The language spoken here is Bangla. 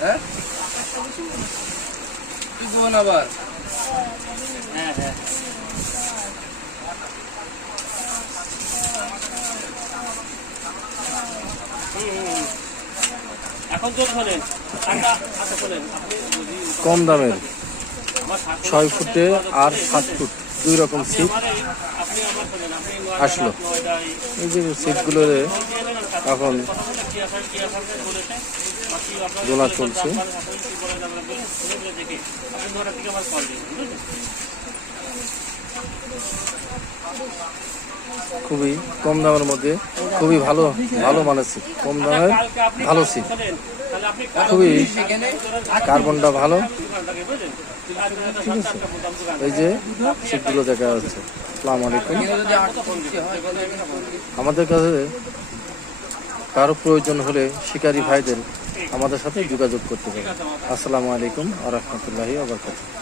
হ্যাঁ কি কোন আবার? হ্যাঁ হ্যাঁ এখন তো শোনেন আচ্ছা শোনেন আপনি যদি কম দামের আমার 6 ফুটে আর 7 ফুট 2 রকম সিট আপনি আমার শোনেন আপনি আসলো। নয়ডায় এই যে সিটগুলো এখন দোলা চলছে। খুবই কম দামের মধ্যে খুবই ভালো ভালো মানের সিট, কম দামের ভালো সিট, খুবই কার্বনটা ভালো। ঠিক আছে, এই যে সিটগুলো দেখা যাচ্ছে। আসসালামু আলাইকুম। আমাদের কাছে কারো প্রয়োজন হলে শিকারী ভাইদের আমাদের সাথে যোগাযোগ করতে পারেন। আসসালামু আলাইকুম ওয়া রাহমাতুল্লাহি ওয়া বারাকাতুহু।